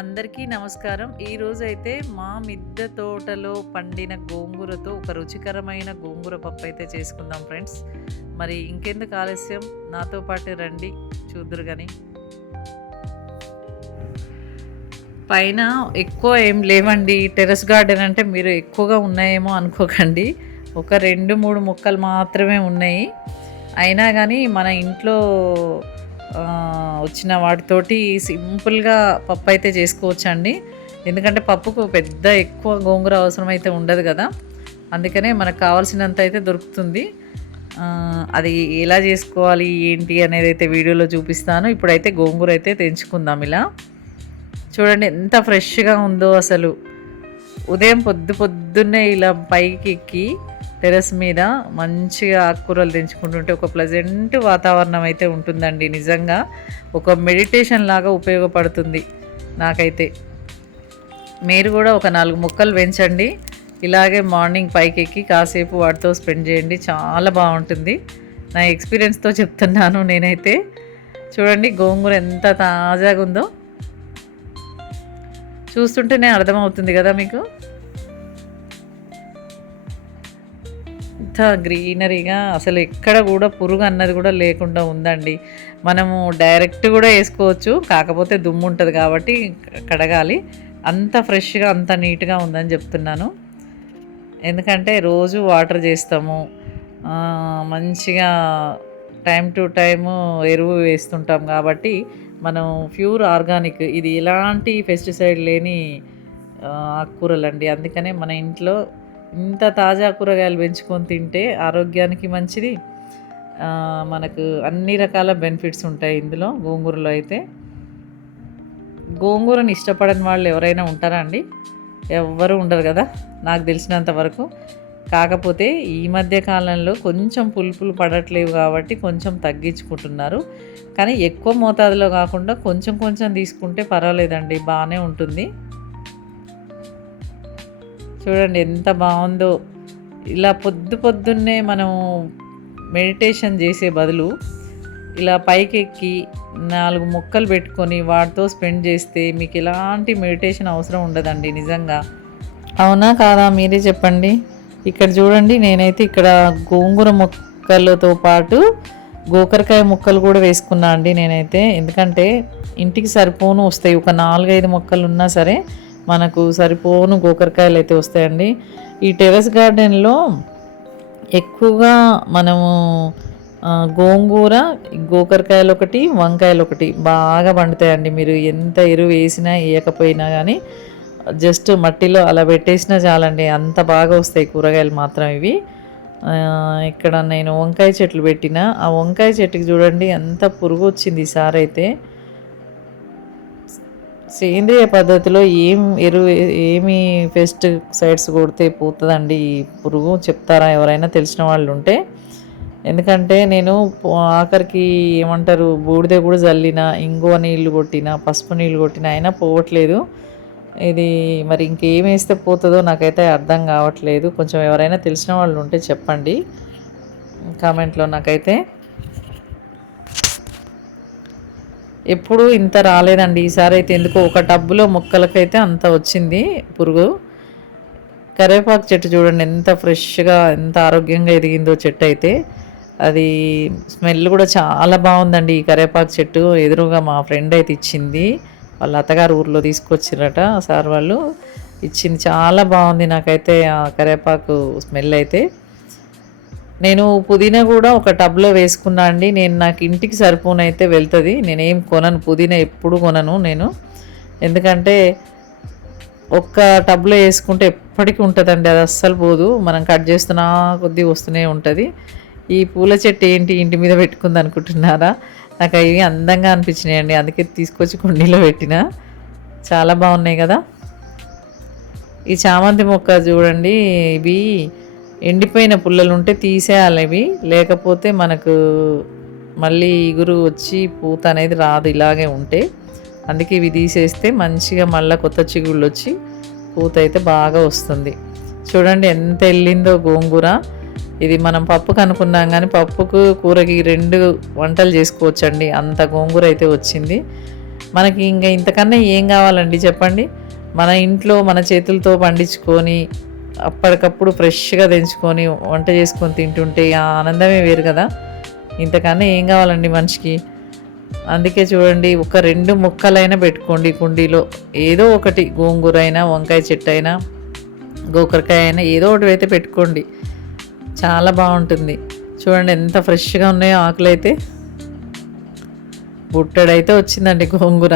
అందరికీ నమస్కారం. ఈరోజైతే మా మిద్దె తోటలో పండిన గోంగూరతో ఒక రుచికరమైన గోంగూర పప్పు అయితే చేసుకుందాం ఫ్రెండ్స్. మరి ఇంకెందుకు ఆలస్యం, నాతో పాటు రండి చూద్దురు గాని. పైన ఎక్కువ ఏం లేవండి, టెర్రస్ గార్డెన్ అంటే మీరు ఎక్కువగా ఉన్నాయేమో అనుకోకండి. ఒక 2-3 మొక్కలు మాత్రమే ఉన్నాయి. అయినా కానీ మన ఇంట్లో వచ్చిన వాటితోటి సింపుల్గా పప్పు అయితే చేసుకోవచ్చండి. ఎందుకంటే పప్పుకు పెద్ద ఎక్కువ గోంగూర అవసరం అయితే ఉండదు కదా, అందుకనే మనకు కావాల్సినంత అయితే దొరుకుతుంది. అది ఎలా చేసుకోవాలి ఏంటి అనేది అయితే వీడియోలో చూపిస్తాను. ఇప్పుడైతే గోంగూర అయితే తెంచుకుందాం. ఇలా చూడండి ఎంత ఫ్రెష్గా ఉందో అసలు. ఉదయం పొద్దున్నే ఇలా పైకి ఎక్కి టెర్రస్ మీద మంచిగా ఆకుకూరలు తెంచుకుంటుంటే ఒక ప్లెజెంట్ వాతావరణం అయితే ఉంటుందండి. నిజంగా ఒక మెడిటేషన్ లాగా ఉపయోగపడుతుంది నాకైతే. మీరు కూడా ఒక 4 మొక్కలు పెంచండి. ఇలాగే మార్నింగ్ పైకి ఎక్కి కాసేపు వాటితో స్పెండ్ చేయండి, చాలా బాగుంటుంది. నా ఎక్స్పీరియన్స్తో చెప్తున్నాను నేనైతే. చూడండి గోంగూర ఎంత తాజాగా ఉందో, చూస్తుంటేనే అర్థమవుతుంది కదా మీకు. ఇంత గ్రీనరీగా అసలు ఎక్కడ కూడా పురుగు అన్నది కూడా లేకుండా ఉందండి. మనము డైరెక్ట్ కూడా వేసుకోవచ్చు, కాకపోతే దుమ్ము ఉంటుంది కాబట్టి కడగాలి. అంత ఫ్రెష్గా అంత నీట్గా ఉందని చెప్తున్నాను. ఎందుకంటే రోజు వాటర్ చేస్తాము, మంచిగా టైం టు టైము ఎరువు వేస్తుంటాం కాబట్టి మనం ప్యూర్ ఆర్గానిక్, ఇది ఎలాంటి పెస్టిసైడ్ లేని ఆకుకూరలండి. అందుకనే మన ఇంట్లో ఇంత తాజా కూరగాయలు పెంచుకొని తింటే ఆరోగ్యానికి మంచిది. మనకు అన్ని రకాల బెనిఫిట్స్ ఉంటాయి ఇందులో, గోంగూరలో అయితే. గోంగూరని ఇష్టపడని వాళ్ళు ఎవరైనా ఉంటారా అండి? ఎవ్వరూ ఉండరు కదా నాకు తెలిసినంత వరకు. కాకపోతే ఈ మధ్య కాలంలో కొంచెం పులుపులు పడట్లేవు కాబట్టి కొంచెం తగ్గించుకుంటున్నారు. కానీ ఎక్కువ మోతాదులో కాకుండా కొంచెం కొంచెం తీసుకుంటే పర్వాలేదండి, బాగానే ఉంటుంది. చూడండి ఎంత బాగుందో. ఇలా పొద్దున్నే మనం మెడిటేషన్ చేసే బదులు ఇలా పైకి ఎక్కి 4 మొక్కలు పెట్టుకొని వాటితో స్పెండ్ చేస్తే మీకు ఎలాంటి మెడిటేషన్ అవసరం ఉండదండి నిజంగా. అవునా కాదా మీరే చెప్పండి. ఇక్కడ చూడండి, నేనైతే ఇక్కడ గోంగూర మొక్కలతో పాటు గోకరకాయ మొక్కలు కూడా వేసుకున్నా అండి నేనైతే. ఎందుకంటే ఇంటికి సరిపోను వస్తాయి, ఒక 4-5 మొక్కలు ఉన్నా సరే మనకు సరిపోను గోకరకాయలు అయితే వస్తాయండి. ఈ టెర్రస్ గార్డెన్లో ఎక్కువగా మనము గోంగూర, గోకరకాయలు ఒకటి, వంకాయలు ఒకటి బాగా పండుతాయండి. మీరు ఎంత ఎరువు వేసినా వేయకపోయినా కానీ జస్ట్ మట్టిలో అలా పెట్టేసినా చాలండి, అంత బాగా వస్తాయి కూరగాయలు మాత్రం ఇవి. ఇక్కడ నేను వంకాయ చెట్లు పెట్టిన, ఆ వంకాయ చెట్టుకి చూడండి ఎంత పురుగు వచ్చింది ఈసారి అయితే. సేంద్రియ పద్ధతిలో ఏమి పెస్టిసైడ్స్ కొడితే పోతుందండి ఈ పురుగు, చెప్తారా ఎవరైనా తెలిసిన వాళ్ళు ఉంటే? ఎందుకంటే నేను ఆఖరికి ఏమంటారు, బూడిద కూడా జల్లిన, ఇంగువ నీళ్ళు కొట్టిన, పసుపు నీళ్ళు కొట్టిన, అయినా పోవట్లేదు. ఇది మరి ఇంకేం వేస్తే పోతుందో నాకైతే అర్థం కావట్లేదు. కొంచెం ఎవరైనా తెలిసిన వాళ్ళు ఉంటే చెప్పండి కామెంట్లో. నాకైతే ఎప్పుడు ఇంత రాలేదండి, ఈసారి అయితే ఎందుకో ఒక టబ్బులో మొక్కలకైతే అంత వచ్చింది పురుగు. కరివేపాకు చెట్టు చూడండి ఎంత ఫ్రెష్గా ఎంత ఆరోగ్యంగా ఎదిగిందో చెట్టు అయితే. అది స్మెల్ కూడా చాలా బాగుందండి. ఈ కరివేపాకు చెట్టు ఎదురుగా మా ఫ్రెండ్ అయితే ఇచ్చింది, వాళ్ళ అత్తగారు ఊర్లో తీసుకొచ్చిరట సార్ వాళ్ళు, ఇచ్చింది. చాలా బాగుంది నాకైతే ఆ కరివేపాకు స్మెల్ అయితే. నేను పుదీనా కూడా ఒక టబ్లో వేసుకున్నా అండి. నాకు ఇంటికి సరిపోనైతే వెళ్తుంది, నేనేం కొనను పుదీనా, ఎప్పుడు కొనను నేను. ఎందుకంటే ఒక్క టబ్లో వేసుకుంటే ఎప్పటికీ ఉంటుందండి, అది అస్సలు పోదు. మనం కట్ చేస్తున్నా కొద్దీ వస్తూనే ఉంటుంది. ఈ పూల చెట్టు ఏంటి ఇంటి మీద పెట్టుకుంది అనుకుంటున్నారా? నాకు అవి అందంగా అనిపించినాయి అండి, అందుకే తీసుకొచ్చి కుండీలో పెట్టిన. చాలా బాగున్నాయి కదా. ఈ చామంతి మొక్క చూడండి, ఇవి ఎండిపోయిన పుల్లలు ఉంటే తీసేయాలి ఇవి, లేకపోతే మనకు మళ్ళీ ఇగురు వచ్చి పూత అనేది రాదు ఇలాగే ఉంటే. అందుకే ఇవి తీసేస్తే మంచిగా మళ్ళీ కొత్త చిగుళ్ళు వచ్చి పూత అయితే బాగా వస్తుంది. చూడండి ఎంత వెళ్ళిందో గోంగూర. ఇది మనం పప్పుకు అనుకున్నాం కానీ పప్పుకు కూరకి 2 వంటలు చేసుకోవచ్చండి, అంత గోంగూర అయితే వచ్చింది. మనకి ఇంకా ఇంతకన్నా ఏం కావాలండి చెప్పండి. మన ఇంట్లో మన చేతులతో పండించుకొని అప్పటికప్పుడు ఫ్రెష్గా తెంచుకొని వంట చేసుకొని తింటుంటే ఆ ఆనందమే వేరు కదా. ఇంతకన్నా ఏం కావాలండి మనిషికి. అందుకే చూడండి, ఒక 2 మొక్కలైనా పెట్టుకోండి కుండీలో. ఏదో ఒకటి, గోంగూర అయినా, వంకాయ చెట్టు అయినా, గోకరకాయ అయినా, ఏదో ఒకటి అయితే పెట్టుకోండి. చాలా బాగుంటుంది. చూడండి ఎంత ఫ్రెష్గా ఉన్నాయో ఆకులైతే. బుట్టడైతే వచ్చిందండి గోంగూర.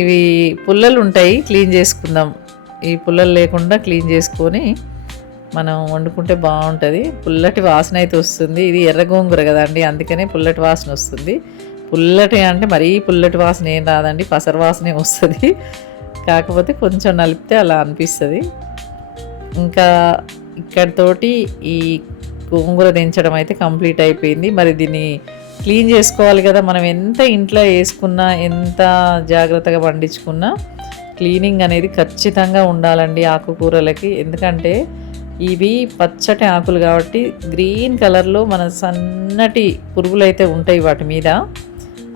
ఇవి పుల్లలు ఉంటాయి, క్లీన్ చేసుకుందాం. ఈ పుల్లలు లేకుండా క్లీన్ చేసుకొని మనం వండుకుంటే బాగుంటుంది. పుల్లటి వాసన అయితే వస్తుంది. ఇది ఎర్ర గోంగూర కదండి, అందుకనే పుల్లటి వాసన వస్తుంది. పుల్లటి అంటే మరీ పుల్లటి వాసన ఏం రాదండి, పసరు వాసనే వస్తుంది. కాకపోతే కొంచెం నలిపితే అలా అనిపిస్తుంది. ఇంకా ఇక్కడితోటి ఈ గోంగూర దించడం అయితే కంప్లీట్ అయిపోయింది. మరి దీన్ని క్లీన్ చేసుకోవాలి కదా. మనం ఎంత ఇంట్లో వేసుకున్నా, ఎంత జాగ్రత్తగా పండించుకున్నా క్లీనింగ్ అనేది ఖచ్చితంగా ఉండాలండి ఆకుకూరలకి. ఎందుకంటే ఇవి పచ్చటి ఆకులు కాబట్టి గ్రీన్ కలర్లో మన సన్నటి పురుగులు అయితే ఉంటాయి వాటి మీద.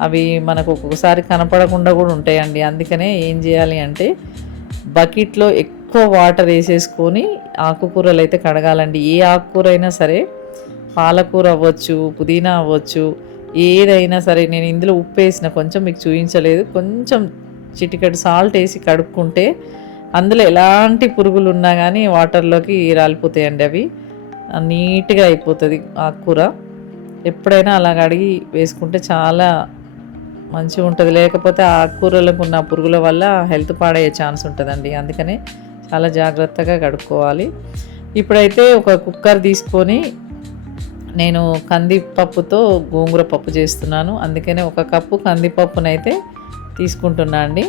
అవి మనకు ఒక్కొక్కసారి కనపడకుండా కూడా ఉంటాయండి. అందుకనే ఏం చేయాలి అంటే బకెట్లో ఎక్కువ వాటర్ వేసేసుకొని ఆకుకూరలు అయితే కడగాలండి. ఏ ఆకుకూర అయినా సరే, పాలకూర అవ్వచ్చు, పుదీనా అవ్వచ్చు, ఏదైనా సరే. నేను ఇందులో ఉప్పు వేసిన, కొంచెం మీకు చూపించలేదు, కొంచెం చిటికెడు సాల్ట్ వేసి కడుక్కుంటే అందులో ఎలాంటి పురుగులు ఉన్నా కానీ వాటర్లోకి రాలిపోతాయండి. అవి నీట్గా అయిపోతుంది ఆకుకూర. ఎప్పుడైనా అలా కడిగి వేసుకుంటే చాలా మంచిగా ఉంటుంది. లేకపోతే ఆ ఆకుకూరలకు ఉన్న పురుగుల వల్ల హెల్త్ పాడయ్యే ఛాన్స్ ఉంటుందండి. అందుకనే చాలా జాగ్రత్తగా కడుక్కోవాలి. ఇప్పుడైతే ఒక కుక్కర్ తీసుకొని నేను కందిపప్పుతో గోంగూర పప్పు చేస్తున్నాను. అందుకనే 1 కప్పు కందిపప్పునైతే తీసుకుంటున్నా అండి.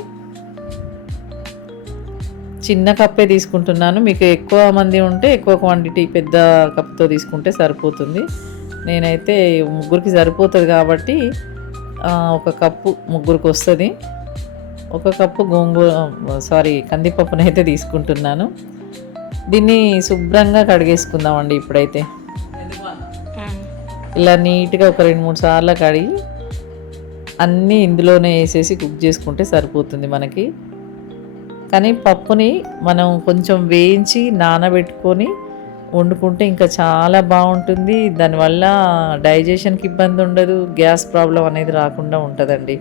చిన్న కప్పే తీసుకుంటున్నాను. మీకు ఎక్కువ మంది ఉంటే ఎక్కువ క్వాంటిటీ పెద్ద కప్తో తీసుకుంటే సరిపోతుంది. నేనైతే ముగ్గురికి సరిపోతుంది కాబట్టి 1 కప్పు ముగ్గురికి వస్తుంది. 1 కప్పు కందిపప్పునైతే తీసుకుంటున్నాను. దీన్ని శుభ్రంగా కడిగేసుకుందామండి. ఇప్పుడైతే ఇలా నీట్గా ఒక 2-3 సార్లు కడిగి అన్నీ ఇందులోనే వేసేసి కుక్ చేసుకుంటే సరిపోతుంది మనకి. కానీ పప్పుని మనం కొంచెం వేయించి నానబెట్టుకొని వండుకుంటే ఇంకా చాలా బాగుంటుంది. దానివల్ల డైజెషన్కి ఇబ్బంది ఉండదు, గ్యాస్ ప్రాబ్లం అనేది రాకుండా ఉంటుందండి.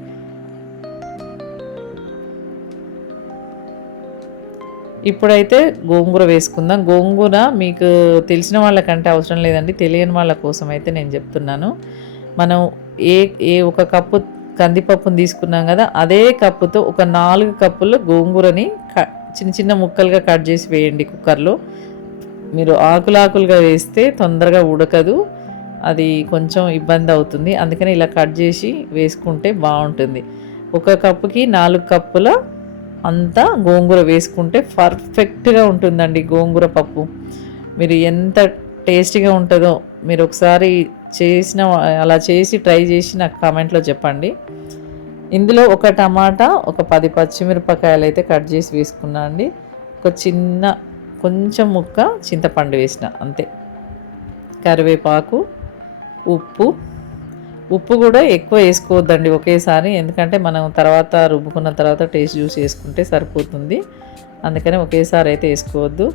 ఇప్పుడైతే గోంగూర వేసుకుందాం. గోంగూర మీకు తెలిసిన వాళ్ళకంటే అవసరం లేదండి, తెలియని వాళ్ళ కోసం అయితే నేను చెప్తున్నాను. మనం ఏ 1 కప్పు కందిపప్పును తీసుకున్నాం కదా, అదే కప్పుతో ఒక 4 కప్పులు గోంగూరని చిన్న చిన్న ముక్కలుగా కట్ చేసి వేయండి కుక్కర్లో. మీరు ఆకులుగా వేస్తే తొందరగా ఉడకదు, అది కొంచెం ఇబ్బంది అవుతుంది. అందుకని ఇలా కట్ చేసి వేసుకుంటే బాగుంటుంది. 1 కప్పుకి 4 కప్పుల అంతా గోంగూర వేసుకుంటే పర్ఫెక్ట్గా ఉంటుందండి గోంగూర పప్పు. మీరు ఎంత టేస్టీగా ఉంటుందో మీరు ఒకసారి అలా చేసి ట్రై చేసి నాకు కామెంట్లో చెప్పండి. ఇందులో 1 టమాటా, ఒక 10 పచ్చిమిరపకాయలు అయితే కట్ చేసి వేసుకున్నా అండి. ఒక కొంచెం ముక్క చింతపండు వేసిన, అంతే. కరివేపాకు, ఉప్పు కూడా ఎక్కువ వేసుకోవద్దండి ఒకేసారి. ఎందుకంటే మనం తర్వాత రుబ్బుకున్న తర్వాత టేస్ట్ చూసి వేసుకుంటే సరిపోతుంది. అందుకని ఒకేసారి అయితే వేసుకోవద్దు.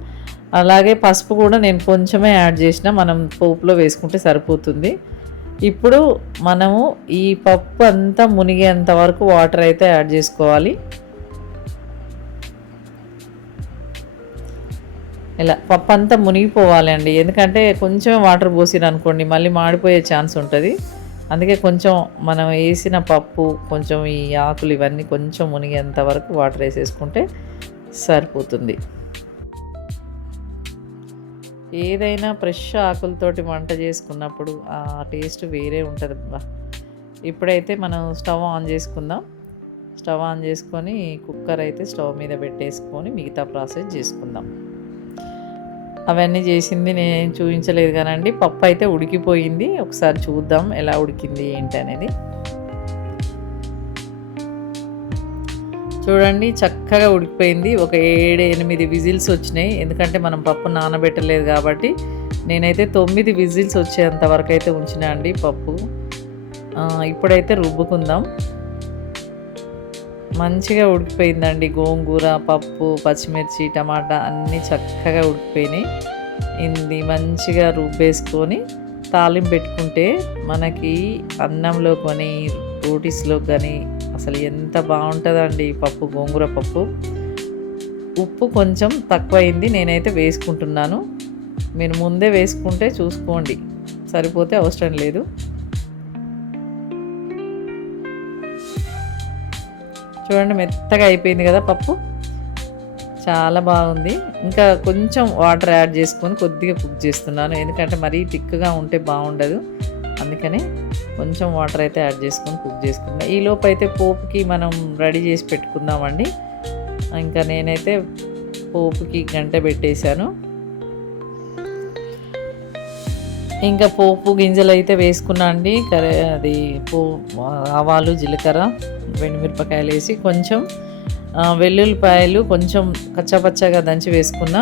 అలాగే పసుపు కూడా నేను కొంచెమే యాడ్ చేసిన, మనం పోపులో వేసుకుంటే సరిపోతుంది. ఇప్పుడు మనము ఈ పప్పు అంతా మునిగేంత వరకు వాటర్ అయితే యాడ్ చేసుకోవాలి. ఇలా పప్పు అంతా మునిగిపోవాలండి. ఎందుకంటే కొంచెం వాటర్ పోసిరు అనుకోండి మళ్ళీ మాడిపోయే ఛాన్స్ ఉంటుంది. అందుకే కొంచెం మనం వేసిన పప్పు, కొంచెం ఈ ఆకులు ఇవన్నీ కొంచెం మునిగేంత వరకు వాటర్ వేసేసుకుంటే సరిపోతుంది. ఏదైనా ఫ్రెష్ ఆకులతోటి వంట చేసుకున్నప్పుడు ఆ టేస్ట్ వేరే ఉంటుంది. ఇప్పుడైతే మనం స్టవ్ ఆన్ చేసుకుందాం. స్టవ్ ఆన్ చేసుకొని కుక్కర్ అయితే స్టవ్ మీద పెట్టేసుకొని మిగతా ప్రాసెస్ చేసుకుందాం. అవన్నీ చేసింది నేను చూపించలేదు కానండి. పప్పు అయితే ఉడికిపోయింది. ఒకసారి చూద్దాం ఎలా ఉడికింది ఏంటి అనేది. చూడండి చక్కగా ఉడికిపోయింది. ఒక 7-8 విజిల్స్ వచ్చినాయి. ఎందుకంటే మనం పప్పు నానబెట్టలేదు కాబట్టి. నేనైతే 9 విజిల్స్ వచ్చేంత వరకు అయితే ఉంచినా అండి పప్పు. ఇప్పుడైతే రుబ్బుకుందాం. మంచిగా ఉడికిపోయిందండి. గోంగూర, పప్పు, పచ్చిమిర్చి, టమాటా అన్నీ చక్కగా ఉడికిపోయినాయి. ఇది మంచిగా రుబ్బేసుకొని తాలింపు పెట్టుకుంటే మనకి అన్నంలో కానీ రోటీస్లో కానీ అసలు ఎంత బాగుంటుందండి పప్పు, గోంగూర పప్పు. ఉప్పు కొంచెం తక్కువైంది, నేనైతే వేసుకుంటున్నాను. మీరు ముందే వేసుకుంటే చూసుకోండి, సరిపోతే అవసరం లేదు. చూడండి మెత్తగా అయిపోయింది కదా పప్పు, చాలా బాగుంది. ఇంకా కొంచెం వాటర్ యాడ్ చేసుకొని కొద్దిగా కుక్ చేస్తున్నాను, ఎందుకంటే మరీ థిక్గా ఉంటే బాగుండదు. అందుకని కొంచెం వాటర్ అయితే యాడ్ చేసుకొని కుక్ చేసుకున్నాను. ఈ లోపు అయితే పోపుకి మనం రెడీ చేసి పెట్టుకుందామండి. ఇంకా నేనైతే పోపుకి గంట పెట్టేశాను. ఇంకా పోపు గింజలు అయితే వేసుకున్నా అండి. అది ఆవాలు, జీలకర్ర, వెండిమిరపకాయలు వేసి కొంచెం వెల్లుల్లిపాయలు కొంచెం కచ్చాపచ్చాగా దంచి వేసుకున్నా.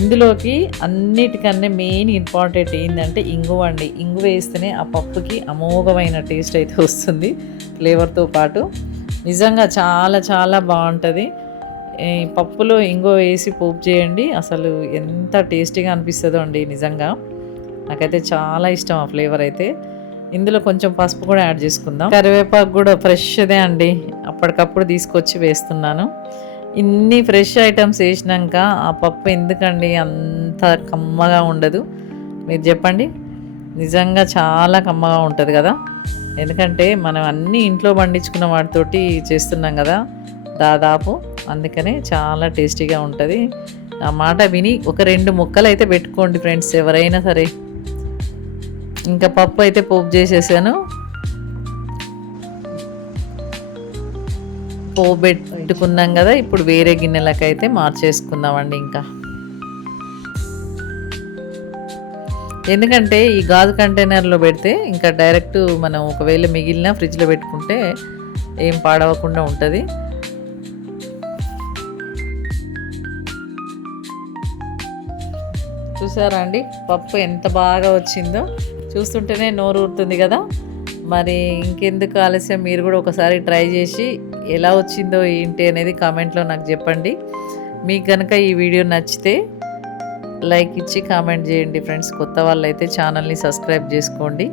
ఇందులోకి అన్నిటికన్నా మెయిన్ ఇంపార్టెంట్ ఏంటంటే ఇంగువ అండి. ఇంగువ వేస్తేనే ఆ పప్పుకి అమోఘమైన టేస్ట్ అయితే వస్తుంది ఫ్లేవర్తో పాటు. నిజంగా చాలా చాలా బాగుంటుంది. ఈ పప్పులో ఇంగువ వేసి పోపు చేయండి, అసలు ఎంత టేస్టీగా అనిపిస్తుందో అండి. నిజంగా నాకైతే చాలా ఇష్టం ఆ ఫ్లేవర్ అయితే. ఇందులో కొంచెం పసుపు కూడా యాడ్ చేసుకుందాం. కరివేపాకు కూడా ఫ్రెష్దే అండి, అప్పటికప్పుడు తీసుకొచ్చి వేస్తున్నాను. ఇన్ని ఫ్రెష్ ఐటమ్స్ వేసినాక ఆ పప్పు ఎందుకండి అంత కమ్మగా ఉండదు? మీరు చెప్పండి. నిజంగా చాలా కమ్మగా ఉంటుంది కదా, ఎందుకంటే మనం అన్నీ ఇంట్లో పండించుకున్న వాటితోటి చేస్తున్నాం కదా దాదాపు, అందుకనే చాలా టేస్టీగా ఉంటుంది. ఆ మాట విని ఒక 2 ముక్కలు అయితే పెట్టుకోండి ఫ్రెండ్స్, ఎవరైనా సరే. ఇంకా పప్పు అయితే పోపు చేసేసాను. పోపు పెట్టుకున్నాం కదా, ఇప్పుడు వేరే గిన్నెలకైతే మార్చేసుకుందామండి. ఇంకా ఎందుకంటే ఈ గాజు కంటైనర్లో పెడితే ఇంకా డైరెక్ట్ మనం ఒకవేళ మిగిలిన ఫ్రిడ్జ్లో పెట్టుకుంటే ఏం పాడవకుండా ఉంటుంది. చూసారా అండి పప్పు ఎంత బాగా వచ్చిందో, చూస్తుంటేనే నోరు ఊరుతుంది కదా. మరి ఇంకెందుకు ఆలస్యం, మీరు కూడా ఒకసారి ట్రై చేసి ఎలా వచ్చిందో ఏంటి అనేది కామెంట్లో నాకు చెప్పండి. మీకు కనుక ఈ వీడియో నచ్చితే లైక్ ఇచ్చి కామెంట్ చేయండి ఫ్రెండ్స్. కొత్త వాళ్ళు అయితే ఛానల్ని సబ్స్క్రైబ్ చేసుకోండి.